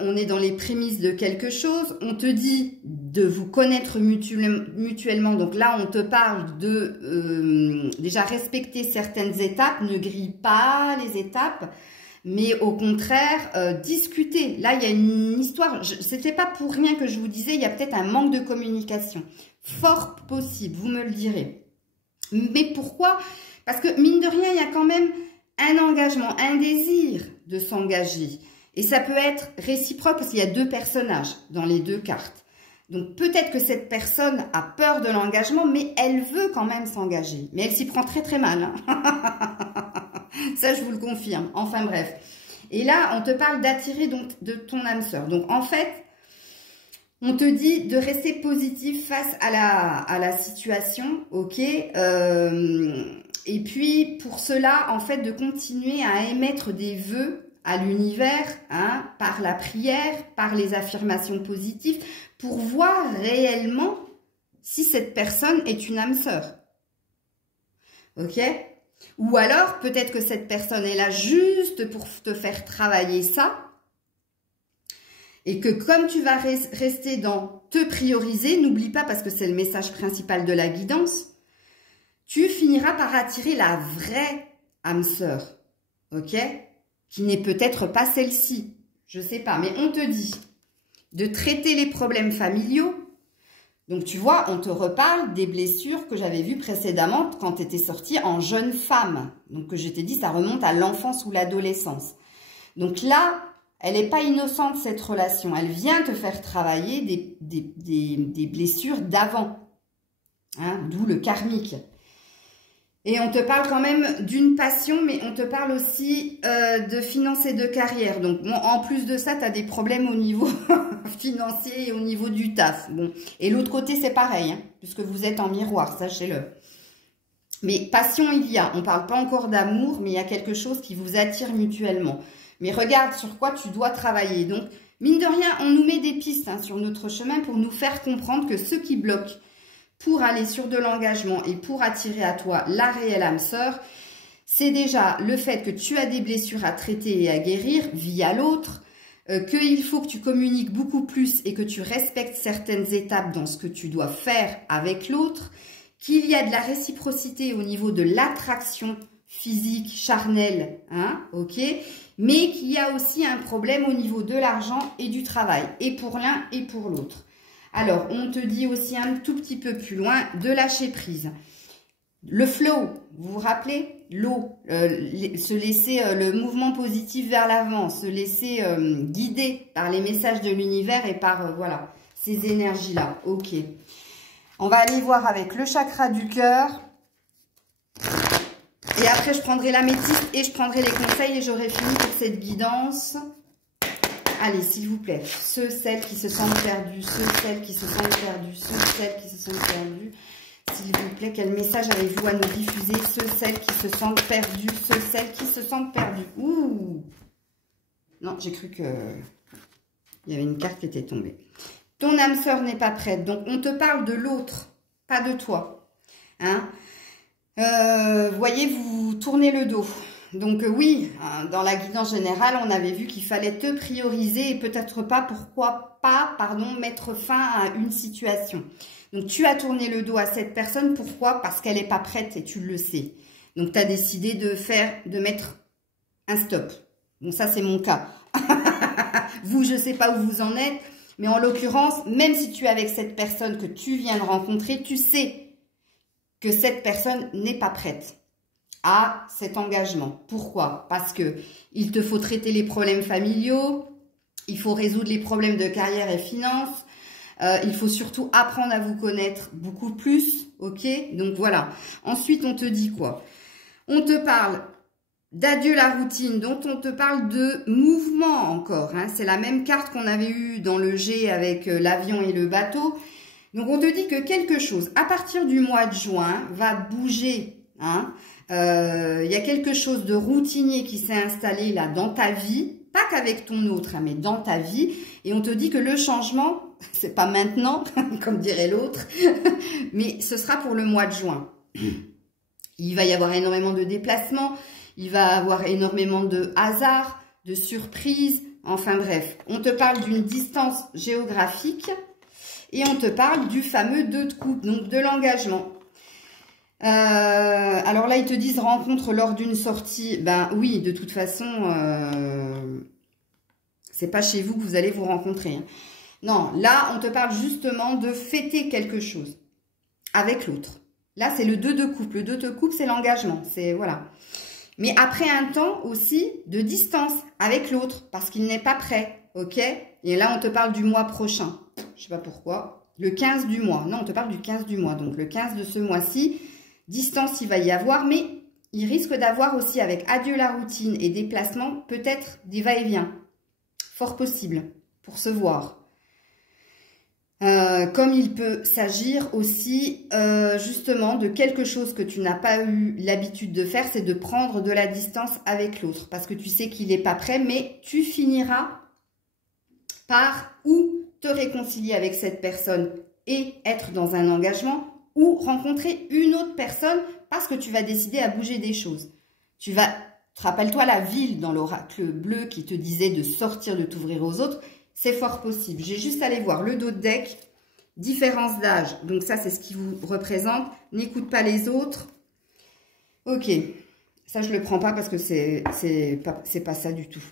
on est dans les prémices de quelque chose. On te dit de vous connaître mutuellement. Donc là, on te parle de déjà respecter certaines étapes. Ne grille pas les étapes. Mais au contraire, discuter. Là, il y a une histoire. C'était pas pour rien que je vous disais, il y a peut-être un manque de communication. Fort possible, vous me le direz. Mais pourquoi? Parce que, mine de rien, il y a quand même un engagement, un désir de s'engager. Et ça peut être réciproque parce qu'il y a 2 personnages dans les 2 cartes. Donc, peut-être que cette personne a peur de l'engagement, mais elle veut quand même s'engager. Mais elle s'y prend très très mal. Hein. Ça, je vous le confirme. Enfin, bref. Et là, on te parle d'attirer donc de ton âme sœur. Donc, en fait, on te dit de rester positif face à la situation, ok. Et puis, pour cela, en fait, de continuer à émettre des vœux à l'univers, hein, par la prière, par les affirmations positives, pour voir réellement si cette personne est une âme sœur. Ok? Ou alors, peut-être que cette personne est là juste pour te faire travailler ça. Et que comme tu vas rester dans te prioriser, n'oublie pas, parce que c'est le message principal de la guidance, tu finiras par attirer la vraie âme sœur. Ok? Qui n'est peut-être pas celle-ci. Je sais pas, mais on te dit de traiter les problèmes familiaux, Donc, tu vois, on te reparle des blessures que j'avais vues précédemment quand tu étais sortie en jeune femme. Donc, que je t'ai dit, ça remonte à l'enfance ou l'adolescence. Donc là, elle n'est pas innocente, cette relation. Elle vient te faire travailler des blessures d'avant. Hein, d'où le karmique. Et on te parle quand même d'une passion, mais on te parle aussi de finances et de carrière. Donc, bon, en plus de ça, tu as des problèmes au niveau financier et au niveau du taf. Bon. Et l'autre côté, c'est pareil, hein, puisque vous êtes en miroir, sachez-le. Mais passion, il y a. On ne parle pas encore d'amour, mais il y a quelque chose qui vous attire mutuellement. Mais regarde sur quoi tu dois travailler. Donc, mine de rien, on nous met des pistes hein, sur notre chemin pour nous faire comprendre que ce qui bloque pour aller sur de l'engagement et pour attirer à toi la réelle âme sœur, c'est déjà le fait que tu as des blessures à traiter et à guérir via l'autre, qu'il faut que tu communiques beaucoup plus et que tu respectes certaines étapes dans ce que tu dois faire avec l'autre, qu'il y a de la réciprocité au niveau de l'attraction physique, charnelle, hein, ok, mais qu'il y a aussi un problème au niveau de l'argent et du travail, et pour l'un et pour l'autre. Alors, on te dit aussi un tout petit peu plus loin de lâcher prise. Le flow, vous vous rappelez? L'eau, se laisser le mouvement positif vers l'avant, se laisser guider par les messages de l'univers et par, voilà, ces énergies-là. Ok. On va aller voir avec le chakra du cœur. Et après, je prendrai l'améthyste et je prendrai les conseils et j'aurai fini pour cette guidance. Allez, s'il vous plaît, ceux, celles qui se sentent perdus, ceux, celles qui se sentent perdus, ceux, celles qui se sentent perdus, s'il vous plaît, quel message avez-vous à nous diffuser, ceux, celles qui se sentent perdus, ceux, celles qui se sentent perdus. Ouh! Non, j'ai cru que il y avait une carte qui était tombée. Ton âme sœur n'est pas prête, donc on te parle de l'autre, pas de toi. Hein? Voyez, vous tournez le dos. Donc oui, dans la guidance générale, on avait vu qu'il fallait te prioriser et peut-être pas, pourquoi pas, pardon, mettre fin à une situation. Donc tu as tourné le dos à cette personne, pourquoi? Parce qu'elle n'est pas prête et tu le sais. Donc tu as décidé de mettre un stop. Bon, ça c'est mon cas. Vous, je ne sais pas où vous en êtes, mais en l'occurrence, même si tu es avec cette personne que tu viens de rencontrer, tu sais que cette personne n'est pas prête à cet engagement. Pourquoi? Parce que il te faut traiter les problèmes familiaux, il faut résoudre les problèmes de carrière et finances, il faut surtout apprendre à vous connaître beaucoup plus, ok? Donc voilà. Ensuite, on te dit quoi? On te parle d'adieu la routine, dont on te parle de mouvement encore. Hein? C'est la même carte qu'on avait eue dans le G avec l'avion et le bateau. Donc on te dit que quelque chose, à partir du mois de juin, va bouger. Hein? Y a quelque chose de routinier qui s'est installé là dans ta vie, pas qu'avec ton autre, hein, mais dans ta vie. Et on te dit que le changement, c'est pas maintenant, comme dirait l'autre, mais ce sera pour le mois de juin. Il va y avoir énormément de déplacements, il va y avoir énormément de hasards, de surprises, enfin bref. On te parle d'une distance géographique et on te parle du fameux 2 de coupe, donc de l'engagement. Alors là, ils te disent rencontre lors d'une sortie. Ben oui, de toute façon, c'est pas chez vous que vous allez vous rencontrer. Hein. Non, là, on te parle justement de fêter quelque chose avec l'autre. Là, c'est le 2 de coupe. Le 2 de coupe, c'est l'engagement. C'est voilà. Mais après un temps aussi de distance avec l'autre parce qu'il n'est pas prêt. Ok? Et là, on te parle du mois prochain. Je sais pas pourquoi. Le 15 du mois. Non, on te parle du 15 du mois. Donc, le 15 de ce mois-ci. Distance, il va y avoir, mais il risque d'avoir aussi avec adieu la routine et déplacement, peut-être des va-et-vient. Fort possible, pour se voir. Comme il peut s'agir aussi, justement, de quelque chose que tu n'as pas eu l'habitude de faire, c'est de prendre de la distance avec l'autre. Parce que tu sais qu'il n'est pas prêt, mais tu finiras par ou te réconcilier avec cette personne et être dans un engagement, ou rencontrer une autre personne parce que tu vas décider à bouger des choses. Rappelle-toi la ville dans l'oracle bleu qui te disait de sortir, de t'ouvrir aux autres. C'est fort possible. J'ai juste allé voir le dos de deck, différence d'âge. Donc ça, c'est ce qui vous représente. N'écoute pas les autres. Ok. Ça, je ne le prends pas parce que c'est pas ça du tout.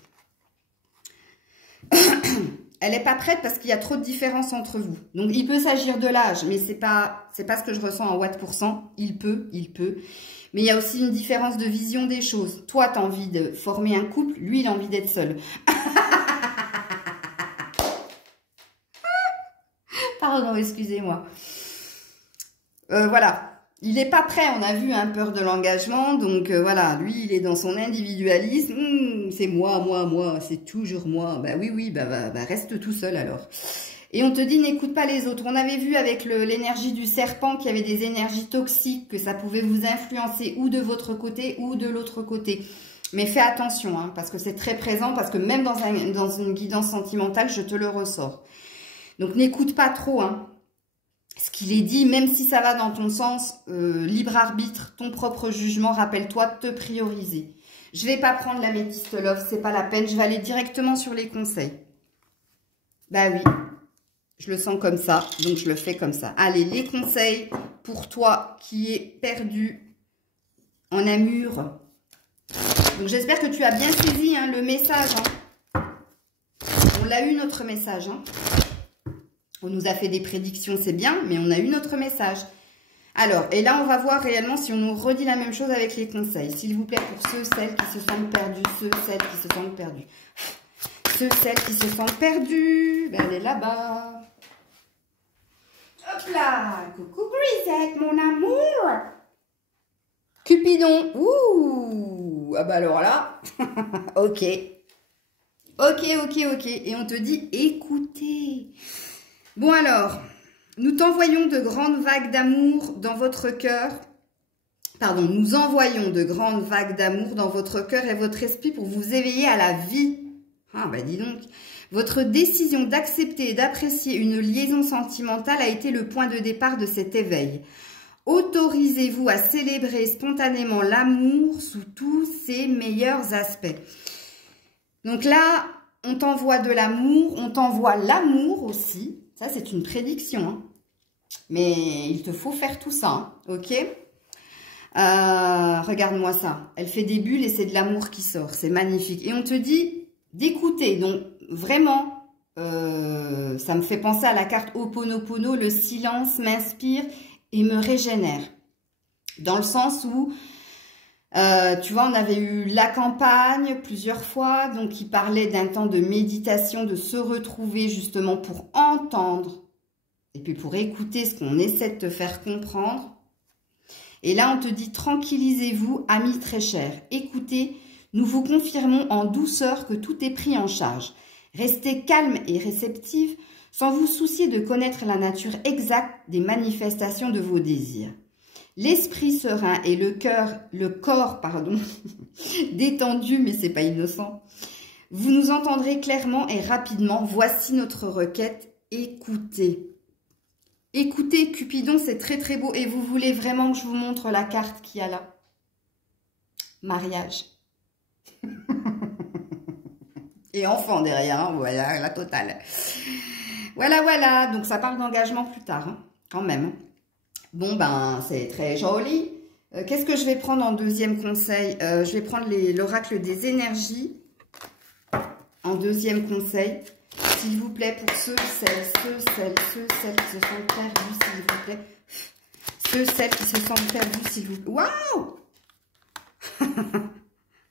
elle n'est pas prête parce qu'il y a trop de différence entre vous. Donc, il peut s'agir de l'âge, mais c'est pas ce que je ressens en watts pour cent. Il peut. Mais il y a aussi une différence de vision des choses. Toi, tu as envie de former un couple. Lui, il a envie d'être seul. Pardon, excusez-moi. Voilà. Il n'est pas prêt, on a vu, hein, peur de l'engagement. Donc, voilà, lui, il est dans son individualisme. C'est moi, c'est toujours moi. Bah oui, bah, reste tout seul alors. Et on te dit, n'écoute pas les autres. On avait vu avec l'énergie du serpent qu'il y avait des énergies toxiques, que ça pouvait vous influencer ou de votre côté ou de l'autre côté. Mais fais attention, hein, parce que c'est très présent, parce que même dans une guidance sentimentale, je te le ressors. Donc, n'écoute pas trop, hein. Ce qu'il est dit, même si ça va dans ton sens, libre arbitre, ton propre jugement, rappelle-toi de te prioriser. Je ne vais pas prendre l'améthyste love, c'est pas la peine, je vais aller directement sur les conseils. Bah oui, je le sens comme ça, donc je le fais comme ça. Allez, les conseils pour toi qui es perdu en amour. Donc j'espère que tu as bien saisi, hein, le message. Hein. On l'a eu notre message, hein. On nous a fait des prédictions, c'est bien, mais on a eu notre message. Alors, et là, on va voir réellement si on nous redit la même chose avec les conseils. S'il vous plaît, pour ceux, celles qui se sentent perdus, ceux, celles qui se sentent perdus. Ceux, celles qui se sentent perdus, ben, elle est là-bas. Hop là, coucou Grisette, mon amour. Cupidon, ouh, ah bah alors là, ok. Ok. Et on te dit, écoutez. Bon alors, nous t'envoyons de grandes vagues d'amour dans votre cœur. Pardon, nous envoyons de grandes vagues d'amour dans votre cœur et votre esprit pour vous éveiller à la vie. Ah bah dis donc. Votre décision d'accepter et d'apprécier une liaison sentimentale a été le point de départ de cet éveil. Autorisez-vous à célébrer spontanément l'amour sous tous ses meilleurs aspects. Donc là, on t'envoie de l'amour, on t'envoie l'amour aussi. Ça, c'est une prédiction. Hein. Mais il te faut faire tout ça, hein, ok? Regarde-moi ça. Elle fait des bulles et c'est de l'amour qui sort. C'est magnifique. Et on te dit d'écouter. Donc, vraiment, ça me fait penser à la carte Ho'oponopono. Le silence m'inspire et me régénère. Dans le sens où, tu vois, on avait eu la campagne plusieurs fois. Donc, il parlait d'un temps de méditation, de se retrouver justement pour entendre. Et puis, pour écouter ce qu'on essaie de te faire comprendre. Et là, on te dit, tranquillisez-vous, amis très chers. Écoutez, nous vous confirmons en douceur que tout est pris en charge. Restez calme et réceptive, sans vous soucier de connaître la nature exacte des manifestations de vos désirs. L'esprit serein et le corps, détendu, mais c'est pas innocent. Vous nous entendrez clairement et rapidement. Voici notre requête. Écoutez. Écoutez, Cupidon, c'est très très beau. Et vous voulez vraiment que je vous montre la carte qu'il y a là? Mariage. Et enfant derrière, hein, voilà, la totale. Voilà. Donc, ça parle d'engagement plus tard, hein, quand même. Bon, ben, c'est très joli. Qu'est-ce que je vais prendre en deuxième conseil? Je vais prendre l'oracle des énergies en deuxième conseil. S'il vous plaît, pour ceux, celles qui se sentent perdus, s'il vous plaît. Ceux, celles qui se sentent perdus, s'il vous plaît. Waouh!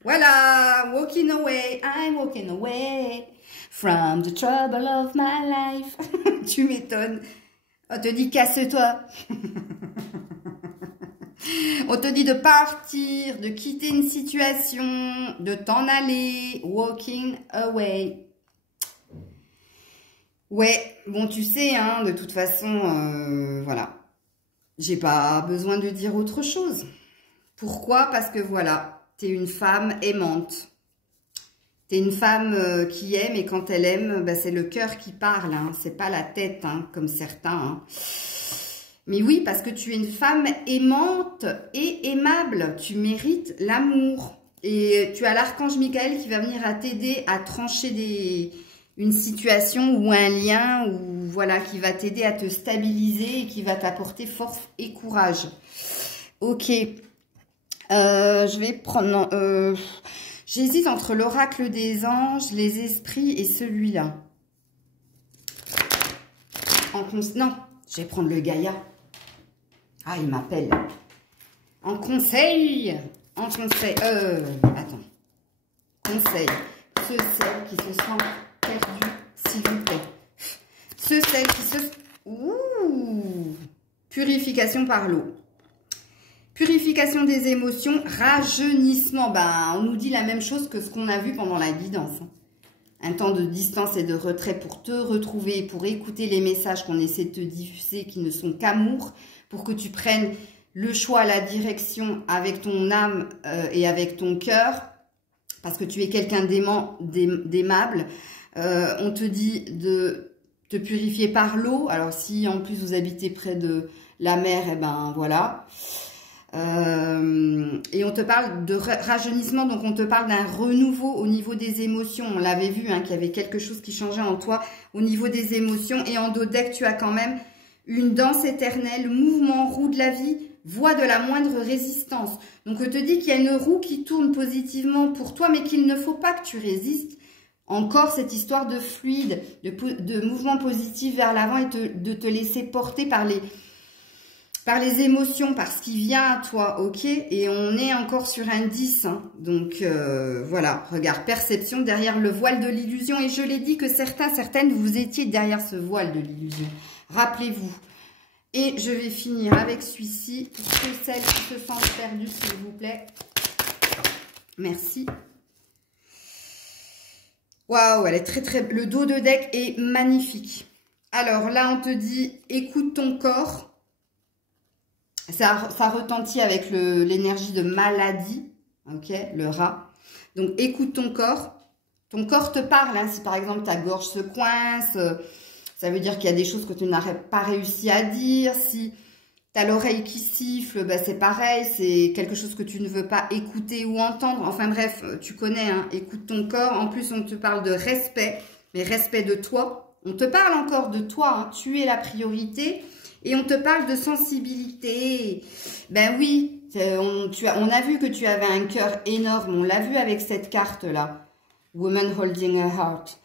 Voilà, walking away, I'm walking away from the trouble of my life. Tu m'étonnes. On te dit casse-toi. On te dit de partir, de quitter une situation, de t'en aller, walking away. Ouais, bon, tu sais, hein, de toute façon, voilà. J'ai pas besoin de dire autre chose. Pourquoi? Parce que voilà, t'es une femme aimante. T'es une femme qui aime, et quand elle aime, bah, c'est le cœur qui parle, hein. C'est pas la tête, hein, comme certains, hein. Mais oui, parce que tu es une femme aimante et aimable. Tu mérites l'amour. Et tu as l'archange Michael qui va venir à t'aider à trancher une situation ou un lien, ou voilà, qui va t'aider à te stabiliser et qui va t'apporter force et courage. Ok. Je vais prendre... j'hésite entre l'oracle des anges, les esprits et celui-là. Non, je vais prendre le Gaïa. Ah, il m'appelle. En conseil. En conseil. Attends. Conseil. Ceux, celles qui se sentent perdus, s'il vous plaît. Ceux, celles qui se... Ouh. Purification par l'eau. Purification des émotions, rajeunissement. Ben, on nous dit la même chose que ce qu'on a vu pendant la guidance. Un temps de distance et de retrait pour te retrouver, pour écouter les messages qu'on essaie de te diffuser, qui ne sont qu'amour, pour que tu prennes le choix, la direction avec ton âme et avec ton cœur, parce que tu es quelqu'un d'aimable. On te dit de te purifier par l'eau. Alors, si en plus vous habitez près de la mer, eh ben voilà. Et on te parle de rajeunissement, donc on te parle d'un renouveau au niveau des émotions. On l'avait vu, hein, qu'il y avait quelque chose qui changeait en toi au niveau des émotions. Et en dos deck, tu as quand même une danse éternelle, mouvement, roue de la vie, voie de la moindre résistance. Donc on te dit qu'il y a une roue qui tourne positivement pour toi, mais qu'il ne faut pas que tu résistes. Encore cette histoire de fluide, de mouvement positif vers l'avant et de te laisser porter par les émotions, par ce qui vient à toi, ok? Et on est encore sur un 10, hein. Donc voilà, regarde, perception derrière le voile de l'illusion. Et je l'ai dit que certaines, vous étiez derrière ce voile de l'illusion. Rappelez-vous. Et je vais finir avec celui-ci, pour ceux, celles qui se sentent perdues, s'il vous plaît. Merci. Waouh, elle est très très... Le dos de deck est magnifique. Alors là, on te dit, écoute ton corps. Ça retentit avec l'énergie de maladie, ok, le rat. Donc, écoute ton corps. Ton corps te parle, hein, si par exemple ta gorge se coince, ça veut dire qu'il y a des choses que tu n'as pas réussi à dire. Si tu as l'oreille qui siffle, ben c'est pareil, c'est quelque chose que tu ne veux pas écouter ou entendre. Enfin bref, tu connais, hein, écoute ton corps. En plus, on te parle de respect, mais respect de toi. On te parle encore de toi, hein, tu es la priorité. Et on te parle de sensibilité. Ben oui, on a vu que tu avais un cœur énorme. On l'a vu avec cette carte-là. Woman Holding a Heart.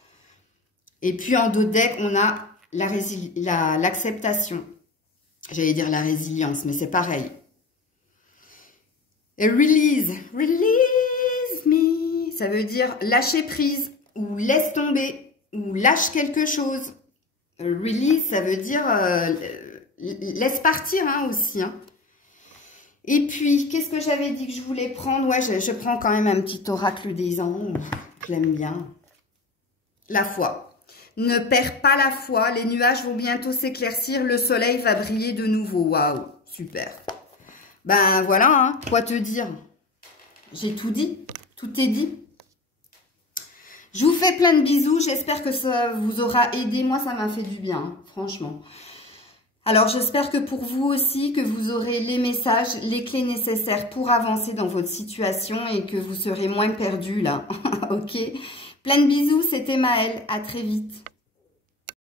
Et puis en dos de deck, on a l'acceptation. J'allais dire la résilience, mais c'est pareil. Et release. Release me. Ça veut dire lâcher prise. Ou laisse tomber. Ou lâche quelque chose. Release, ça veut dire... laisse partir, hein, aussi. Hein. Et puis, qu'est-ce que j'avais dit que je voulais prendre? Ouais, je prends quand même un petit oracle des anges. Je l'aime bien. La foi. Ne perds pas la foi. Les nuages vont bientôt s'éclaircir. Le soleil va briller de nouveau. Waouh, super. Ben voilà, hein, quoi te dire? J'ai tout dit. Tout est dit. Je vous fais plein de bisous. J'espère que ça vous aura aidé. Moi, ça m'a fait du bien, hein, franchement. Alors, j'espère que pour vous aussi, que vous aurez les messages, les clés nécessaires pour avancer dans votre situation et que vous serez moins perdu là. Ok. Plein de bisous, c'était Maëlle. À très vite.